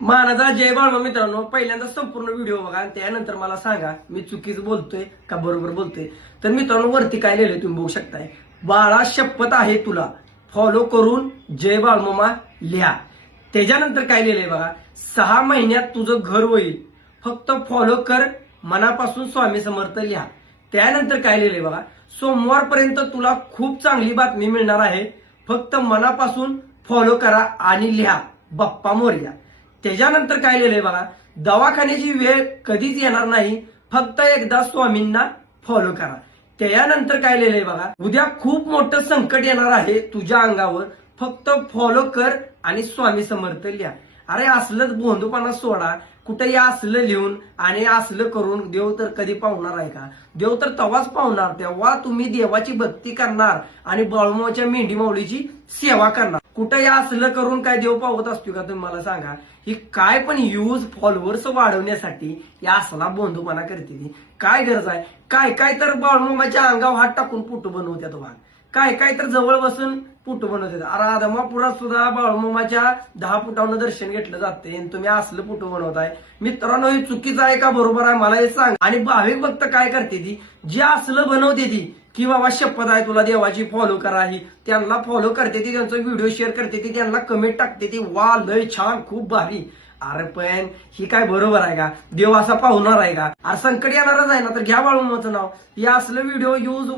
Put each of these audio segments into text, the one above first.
मानाचा जय बाळमा मित्रांनो, पहिल्यांदा संपूर्ण व्हिडिओ बघा आणि त्यानंतर मला सांगा मी चुकीचं बोलतोय का बरोबर बोलतोय. तर मित्रांनो, वरती काय लिहिलंय तुम्ही बघू शकताय. बाळा शपथ आहे तुला, फॉलो करून जय बाळमामा लिहा. त्याच्यानंतर काय लिहिलंय बघा. 6 महिन्यात तुझं घर होईल, फक्त फॉलो कर, मनापासून स्वामी समर्थ लिहा. त्यानंतर काय लिहिलंय बघा. सोमवारपर्यंत तुला खूप चांगली बातमी मिळणार आहे, फक्त मनापासून फॉलो करा आणि लिहा, बाप्पा मोरया. त्याच्यानंतर काय लिहिलंय बघा. दवाखान्याची वेळ कधीच येणार नाही, फक्त एकदा स्वामींना फॉलो करा. त्यानंतर काय लिहिलंय बघा. उद्या खूप मोठं संकट येणार आहे तुझ्या अंगावर, फक्त फॉलो कर आणि स्वामी समर्थ लिहा. अरे असलं बोंधूपणा सोडा. कुठेही असलं लिहून आणि असलं करून देव तर कधी पावणार आहे का? देव तर तवाच पावणार तेव्हा तुम्ही देवाची भक्ती करणार आणि बाळूमामाच्या मेंढी माऊलीची सेवा करणार. कुठेही असलं करून काय देव पावत असतो का? तुम्ही मला सांगा. ही काय पण यूज फॉलोअर्स वाढवण्यासाठी या असला बोंधूपणा करते ती. काय गरज आहे? काय काय तर बाळूमामाच्या अंगावर हात टाकून फोटो बनवतात बघा. काय काय तर जवळ बसून फोटो बनवतात. अरे आदमापुरात सुद्धा बाळूमामाच्या 10 फुटावरून दर्शन घेतलं जाते आणि तुम्ही असलं फोटो बनवताय. मित्रांनो, हे चुकीचं आहे का बरोबर आहे मला हे सांग. आणि भाविक भक्त काय करते ती, जी असलं बनवते ती की बाबा शपथ आहे तुला देवाची, फॉलो करा, ही त्यांना फॉलो करते ती, त्यांचा व्हिडिओ शेअर करते ती, त्यांना कमेंट टाकते ती, वा लय छान खूप भारी. अरे पण ही काय बरोबर आहे का? देव असा पाहुणार आहे का? अरे संकट येणारच आहे ना, तर घ्या बाळूमामाचं नाव. हे असलं व्हिडिओ यूज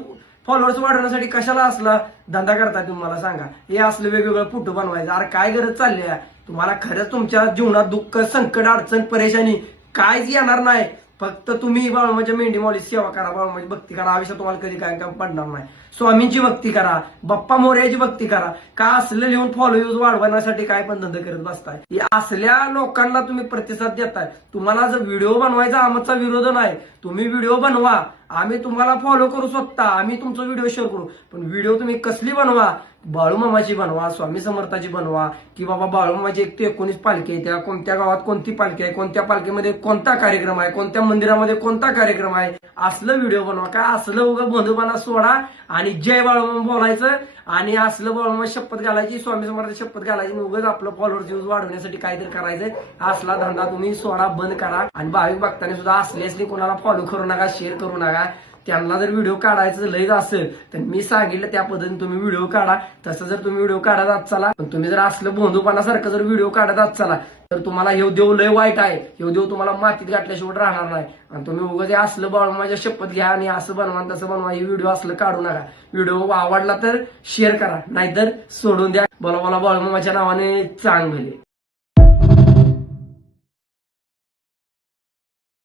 फॉलोअर्स वाढवण्यासाठी कशाला असला धंदा करताय तुम्ही मला सांगा. हे असलं वेगवेगळं फोटो बनवायचं. अरे काय गरज चालली आहे? तुम्हाला खरंच तुमच्या जीवनात दुःख, संकट, अडचण, परेशानी काहीच येणार नाही. फक्त तुम्ही बाळूमामाच्या मेंढी माऊलीची सेवा करा, बाळूमामाची भक्ती करा. आयुष्यात तुम्हाला कधी काय काय पडणार नाही. स्वामींची भक्ती करा, बाप्पा मोरयाची भक्ती करा. का असलं लिहून फॉलो यूज वाढवण्यासाठी काय पण धंदा करत बसताय? असल्या लोकांना तुम्ही प्रतिसाद देताय. तुम्हाला जर व्हिडिओ बनवायचा आमचा विरोध नाही, तुम्ही व्हिडिओ बनवा, आम्ही तुम्हाला फॉलो करू स्वतः, आम्ही तुमचा व्हिडिओ शेअर करू. पण व्हिडिओ तुम्ही कसली बनवा? बाळूमामाची बनवा, स्वामी समर्थाची बनवा, की बाबा बाळूमामाची 119 पालखी आहे, त्या कोणत्या गावात कोणती पालखी आहे, कोणत्या पालखीमध्ये कोणता कार्यक्रम आहे, कोणत्या मंदिरामध्ये कोणता कार्यक्रम आहे, असलं व्हिडिओ बनवा. काय असलं उगा बंधूपणा सोडा आणि जय बाळूमामा बोलायचं आणि असलं बाळूमामा शपथ घालायची, स्वामी समर्थ शपथ घालायची, उगाच आपलं फॉलोअर्स यूज वाढवण्यासाठी काहीतरी करायचं. असला धंदा तुम्ही सोडा, बंद करा. आणि भाविक भक्तांनी सुद्धा असल्यास कोणाला फॉलो करू नका, शेअर करू नका. त्यांना जर व्हिडिओ काढायचं लयच असेल तर मी सांगितलं त्या पद्धतीने तुम्ही व्हिडिओ काढा. तसं जर तुम्ही व्हिडिओ काढत आत चला, पण तुम्ही जर असलं बोंधूपणासारखं जर व्हिडिओ काढत आत चला तर तुम्हाला हे देव लय वाईट आहे. हे देव तुम्हाला मातीत गाठल्याशिवाय राहणार नाही. आणि तुम्ही उगाच असलं बाळूमामाच्या शपथ घ्या आणि असं बनवा तसं बनवा, ही व्हिडिओ असलं काढू नका. व्हिडिओ आवडला तर शेअर करा, नाहीतर सोडून द्या. बोला बोला बाळूमामाच्या नावाने चांगले.